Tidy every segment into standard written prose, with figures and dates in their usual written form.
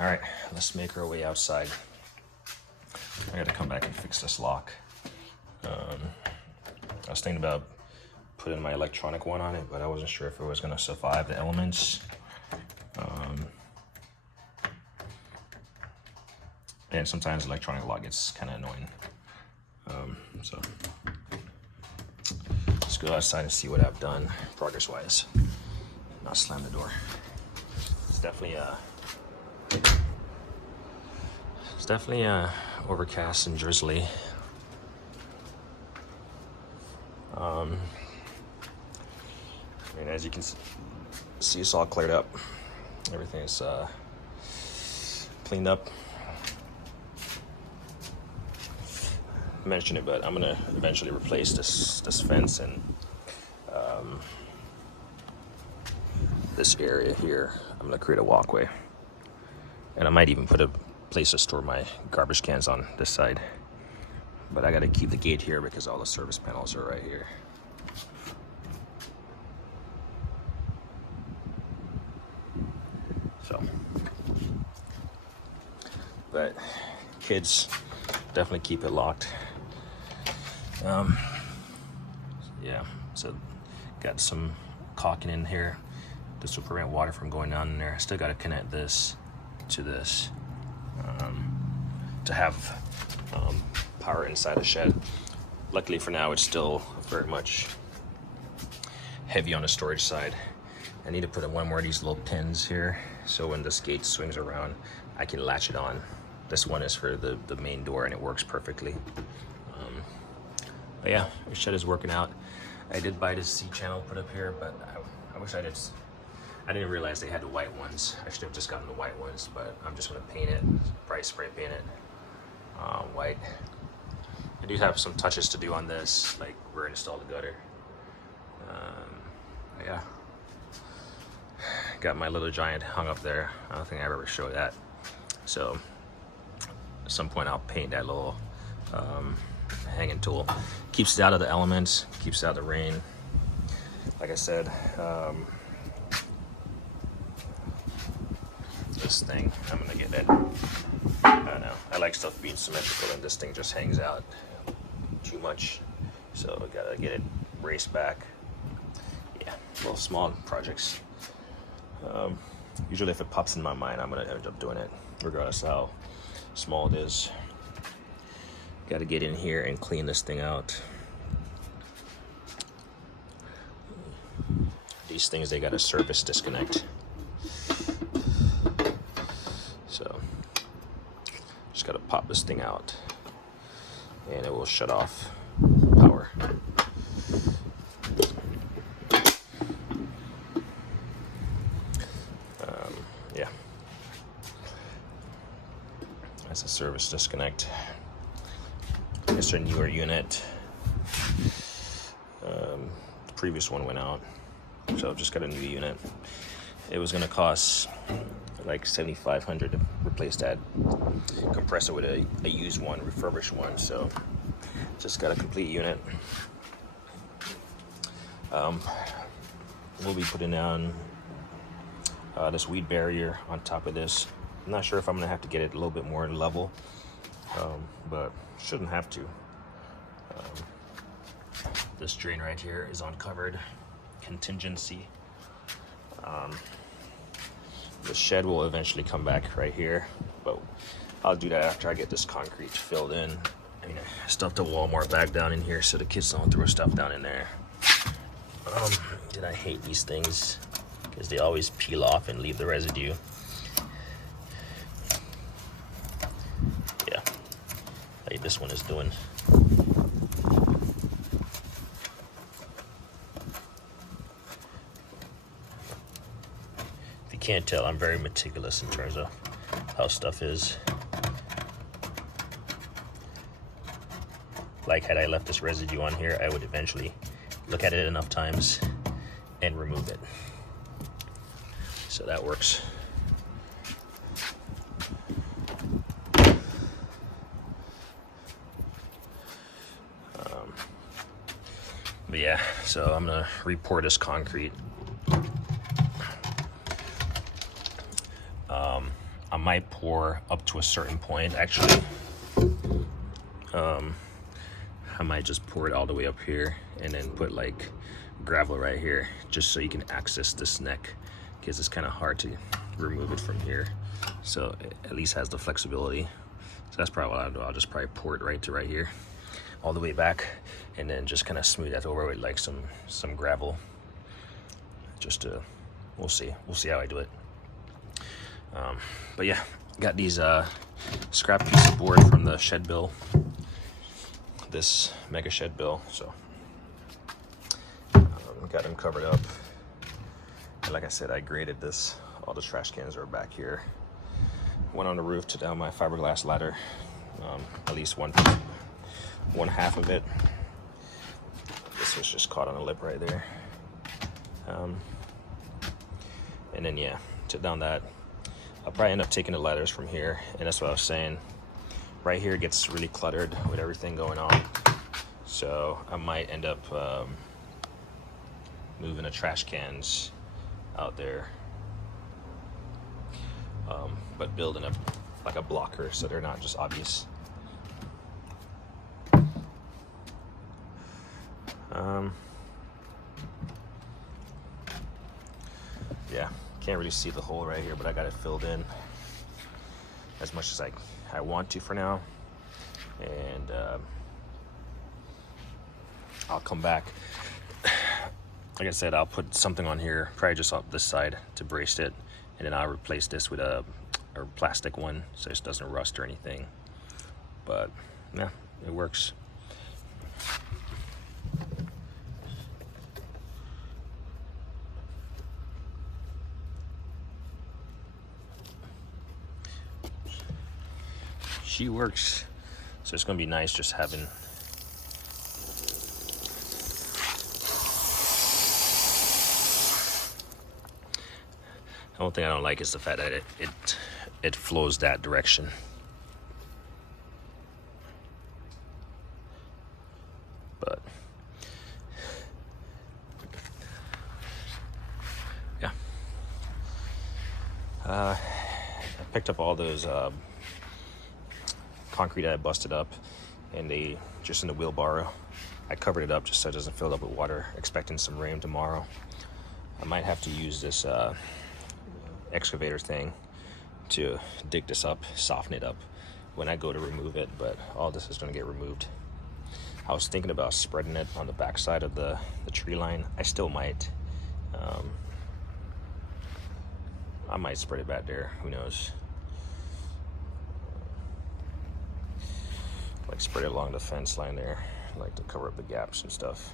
All right, let's make our way outside. I gotta come back and fix this lock. I was thinking about putting my electronic one on it, but I wasn't sure if it was gonna survive the elements. And sometimes electronic lock gets kind of annoying. So let's go outside and see what I've done progress-wise. Not slam the door. It's definitely overcast and drizzly. And as you can see, it's all cleared up. Everything is cleaned up. I mentioned it, but I'm gonna eventually replace this fence and this area here. I'm gonna create a walkway, and I might even put a place to store my garbage cans on this side. But I gotta keep the gate here because all the service panels are right here. So, but kids definitely keep it locked. Yeah, so got some caulking in here. This will prevent water from going down in there. Still got to connect this to this to have power inside the shed. Luckily for now, it's still very much heavy on the storage side. I need to put in one more of these little pins here, so when this gate swings around, I can latch it on. This one is for the main door, and it works perfectly. But yeah, the shed is working out. I did buy this C-channel put up here, but I wish I didn't realize they had the white ones. I should have just gotten the white ones, but I'm just gonna paint it, probably spray paint it white. I do have some touches to do on this, like where I installed the gutter. Yeah, got my little giant hung up there. I don't think I ever showed that. So at some point I'll paint that little hanging tool. Keeps it out of the elements, keeps it out of the rain. Like I said, this thing, I'm gonna get it. I don't know, I like stuff being symmetrical, and this thing just hangs out too much. So I gotta get it raced back. Yeah, little small projects. Usually if it pops in my mind, I'm gonna end up doing it, regardless of how small it is. Got to get in here and clean this thing out. These things, they got a service disconnect. So just got to pop this thing out, and it will shut off power. Yeah, that's a service disconnect. It's a newer unit. The previous one went out, so I've just got a new unit. It was gonna cost like $7,500 to replace that compressor with a used one, refurbished one. So just got a complete unit. We'll be putting down this weed barrier on top of this. I'm not sure if I'm gonna have to get it a little bit more level, but shouldn't have to. This drain right here is uncovered, contingency. The shed will eventually come back right here, but I'll do that after I get this concrete filled in. I mean, I stuffed a Walmart bag down in here so the kids don't throw stuff down in there. Did I hate these things? Because they always peel off and leave the residue. Yeah, like this one is doing. If you can't tell, I'm very meticulous in terms of how stuff is. Like, had I left this residue on here, I would eventually look at it enough times and remove it. So that works. But yeah, so I'm gonna re-pour this concrete. I might pour up to a certain point. Actually, I might just pour it all the way up here and then put like gravel right here, just so you can access this neck, because it's kind of hard to remove it from here. So it at least has the flexibility. So that's probably what I'll do. I'll just probably pour it right to right here, all the way back, and then just kind of smooth that over with like some gravel. Just to, we'll see how I do it. But yeah, got these scrap piece of board from the shed bill, this mega shed bill. So got them covered up. And like I said, I graded this. All the trash cans are back here. Went on the roof to down my fiberglass ladder. At least one half of it. This was just caught on a lip right there. And then yeah, took down that. I'll probably end up taking the ladders from here, and that's what I was saying. Right here gets really cluttered with everything going on, so I might end up moving the trash cans out there, but building like a blocker so they're not just obvious. Yeah, can't really see the hole right here, but I got it filled in as much as I want to for now. And I'll come back. Like I said, I'll put something on here, probably just off this side to brace it, and then I'll replace this with a plastic one so it doesn't rust or anything. But yeah, it works. She works. So it's gonna be nice just having the only thing I don't like is the fact that it flows that direction. But yeah, I picked up all those concrete I busted up, and they just in the wheelbarrow. I covered it up just so it doesn't fill up with water, expecting some rain tomorrow. I might have to use this excavator thing to dig this up, soften it up when I go to remove it, but all this is going to get removed. I was thinking about spreading it on the back side of the tree line. I still might. I might spread it back there, who knows. Like spread it along the fence line there, like to cover up the gaps and stuff.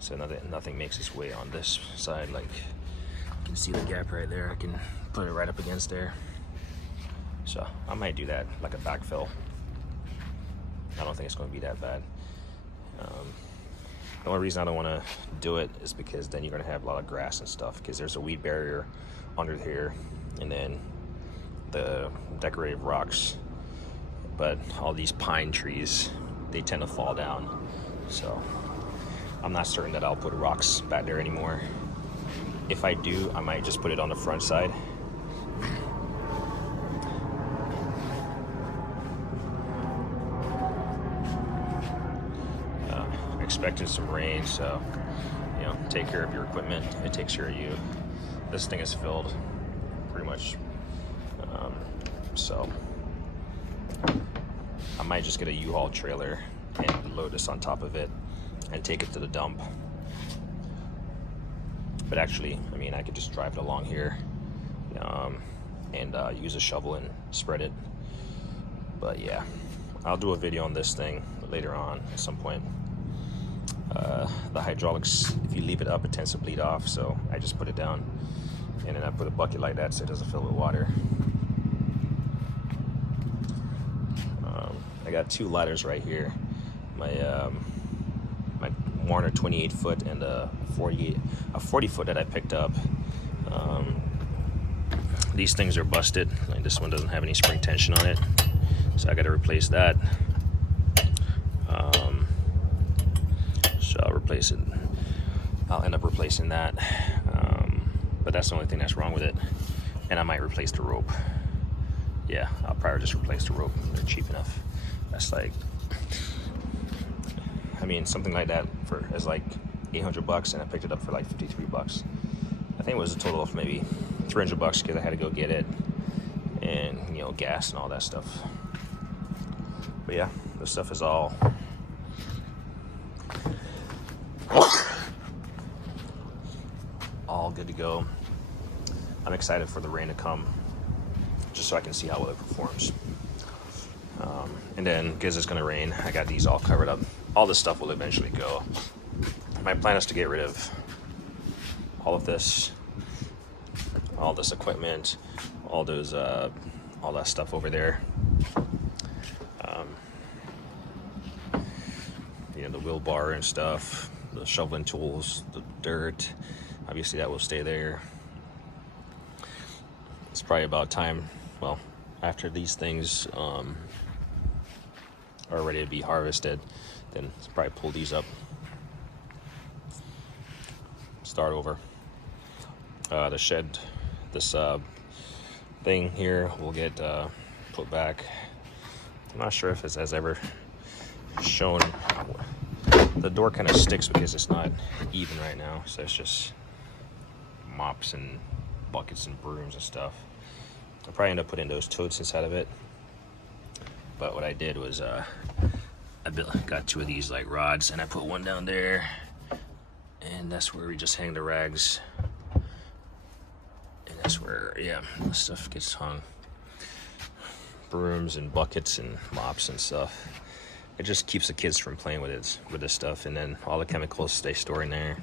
So nothing makes its way on this side. Like you can see the gap right there. I can put it right up against there. So I might do that, like a backfill. I don't think it's going to be that bad. The only reason I don't want to do it is because then you're going to have a lot of grass and stuff, because there's a weed barrier under here, and then the decorative rocks. But all these pine trees, they tend to fall down. So I'm not certain that I'll put rocks back there anymore. If I do, I might just put it on the front side. Expecting some rain, so you know, take care of your equipment. It takes care of you. This thing is filled pretty much, so I might just get a U-Haul trailer and load this on top of it and take it to the dump. But actually, I mean, I could just drive it along here and use a shovel and spread it. But yeah, I'll do a video on this thing later on at some point. The hydraulics, if you leave it up, it tends to bleed off, so I just put it down, and then I put a bucket like that so it doesn't fill with water. I got two ladders right here, my Warner 28 foot and a 40 foot that I picked up. These things are busted. Like this one doesn't have any spring tension on it, so I got to replace that. So I'll end up replacing that, but that's the only thing that's wrong with it. And I might replace the rope. Yeah, I'll probably just replace the rope. They're cheap enough. That's like, I mean, something like that is like $800, and I picked it up for like $53. I think it was a total of maybe $300 because I had to go get it, and you know, gas and all that stuff. But yeah, this stuff is all good to go. I'm excited for the rain to come, just so I can see how well it performs. And then, because it's gonna rain, I got these all covered up. All this stuff will eventually go. My plan is to get rid of all of this, all this equipment, all those, all that stuff over there. You know, the wheelbarrow and stuff, the shoveling tools, the dirt. Obviously, that will stay there. It's probably about time. Well, after these things are ready to be harvested, then let's probably pull these up, start over. The shed, this thing here will get put back. I'm not sure if it has ever shown. The door kind of sticks because it's not even right now, so it's just mops and buckets and brooms and stuff. I'll probably end up putting those totes inside of it. But what I did was I got 2 of these like rods, and I put one down there, and that's where we just hang the rags. And that's where, yeah, the stuff gets hung. Brooms and buckets and mops and stuff. It just keeps the kids from playing with this stuff, and then all the chemicals stay stored in there.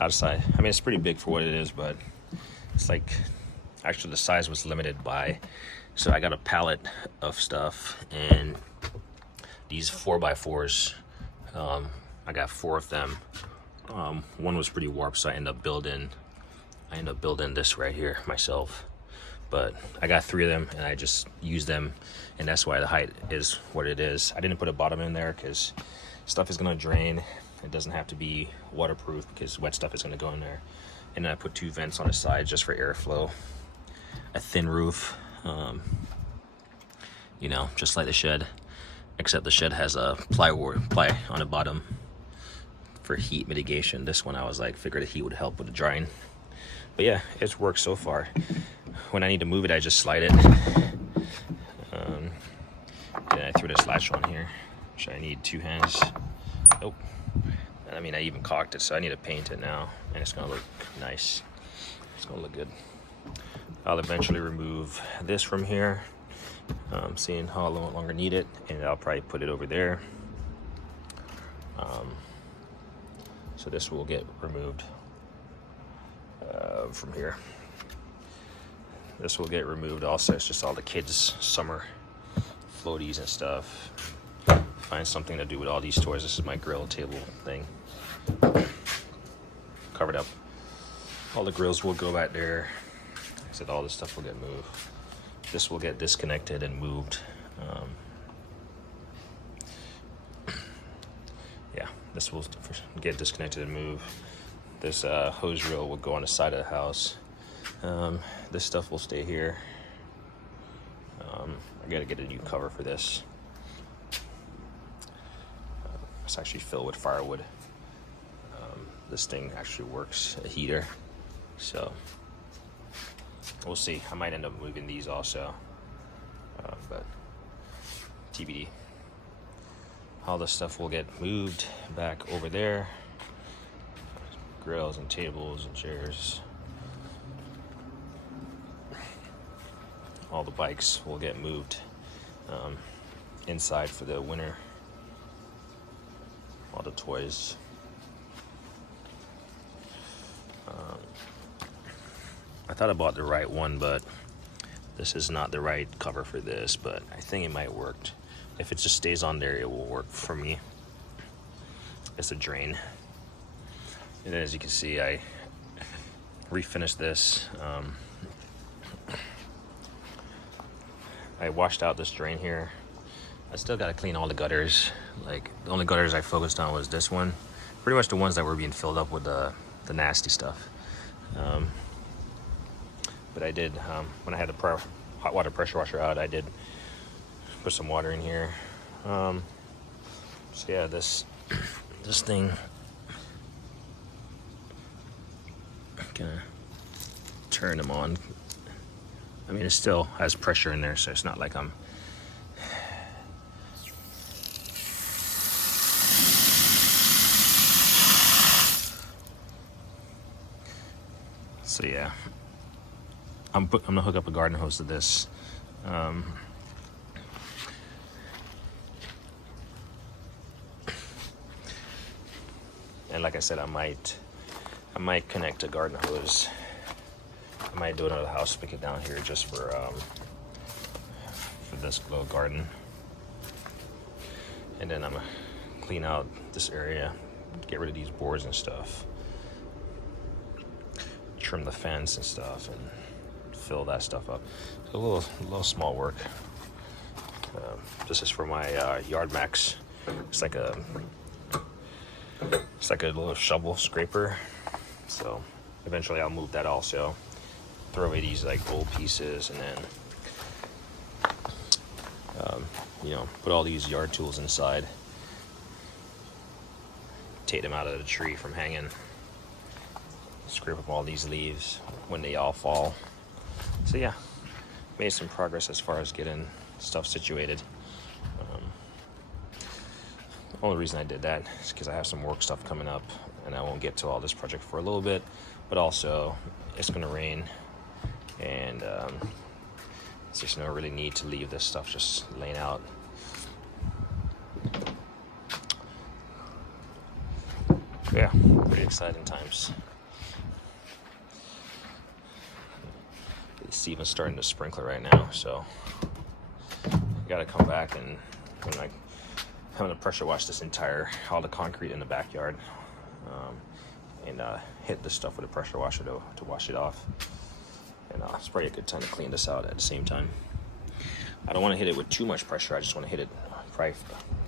Outside, I mean, it's pretty big for what it is, but it's like, actually the size was limited by, so I got a pallet of stuff, and these 4x4s, I got 4 of them. One was pretty warped, so I ended up building this right here myself. But I got 3 of them, and I just used them, and that's why the height is what it is. I didn't put a bottom in there because stuff is gonna drain. It doesn't have to be waterproof because wet stuff is gonna go in there. And then I put 2 vents on the side just for airflow. A thin roof, you know, just like the shed, except the shed has a ply on the bottom for heat mitigation. This one I was like, figured the heat would help with the drying. But yeah, it's worked so far. When I need to move it, I just slide it. Then I threw this latch on here, which I need 2 hands. Oh, and I mean, I even caulked it, so I need to paint it now, and it's gonna look nice. It's gonna look good. I'll eventually remove this from here, seeing how I no longer need it, and I'll probably put it over there. So this will get removed from here. This will get removed also. It's just all the kids' summer floaties and stuff. Find something to do with all these toys. This is my grill table thing. Covered up. All the grills will go back there. I said all this stuff will get moved. This will get disconnected and moved. Yeah, this will get disconnected and moved. This hose reel will go on the side of the house. This stuff will stay here. I gotta get a new cover for this. It's actually filled with firewood. This thing actually works, a heater. So we'll see. I might end up moving these also, but TBD. All this stuff will get moved back over there. Grills and tables and chairs. All the bikes will get moved inside for the winter. All the toys. I thought I bought the right one, but this is not the right cover for this, but I think it might work. If it just stays on there, it will work for me. It's a drain. And as you can see, I refinished this. I washed out this drain here. I still gotta clean all the gutters. Like, the only gutters I focused on was this one. Pretty much the ones that were being filled up with the nasty stuff. but I did, when I had the hot water pressure washer out, I did put some water in here. So yeah, this thing, gonna turn them on. I mean, it still has pressure in there, so it's not like I'm so yeah, I'm gonna hook up a garden hose to this. And like I said, I might connect a garden hose. I might do another house spigot down here just for this little garden. And then I'm gonna clean out this area, get rid of these boards and stuff, trim the fence and stuff, and fill that stuff up. So a little small work. This is for my Yard Max. It's like a little shovel scraper. So eventually I'll move that also. Throw away these like old pieces, and then put all these yard tools inside. Take them out of the tree from hanging. Scrape up all these leaves when they all fall. So yeah, made some progress as far as getting stuff situated. The only reason I did that is because I have some work stuff coming up, and I won't get to all this project for a little bit, but also it's gonna rain, and there's just no really need to leave this stuff just laying out. Yeah, pretty exciting times. It's even starting to sprinkle right now, so I gotta come back, and I'm like having to pressure wash all the concrete in the backyard, and hit this stuff with a pressure washer to wash it off. And it's probably a good time to clean this out at the same time. I don't want to hit it with too much pressure. I just want to hit it probably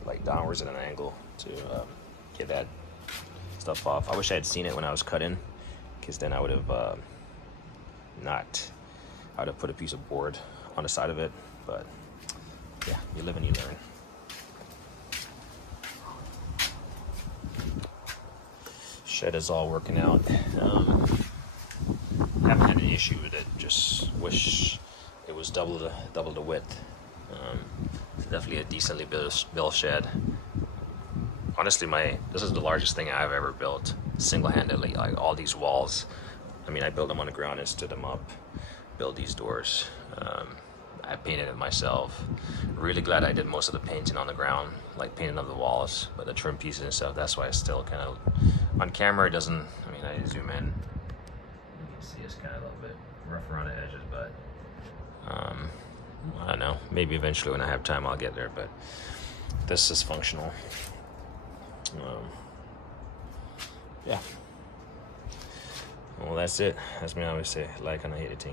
like downwards at an angle to get that stuff off. I wish I had seen it when I was cutting, because then I would have I would have put a piece of board on the side of it. But yeah, you live and you learn. Shed is all working out. Haven't had any issue with it. Just wish it was double the width. It's definitely a decently built shed. Honestly, this is the largest thing I've ever built single-handedly. Like all these walls, I mean, I built them on the ground and stood them up. Built these doors. I painted it myself. Really glad I did most of the painting on the ground, like painting of the walls, but the trim pieces and stuff. That's why it's still kind of on camera. It doesn't. I mean, I zoom in. You can see it's kind of a little bit rough around the edges, but I don't know. Maybe eventually when I have time, I'll get there. But this is functional. Yeah. Well, that's it. As me always say, like and I hate it.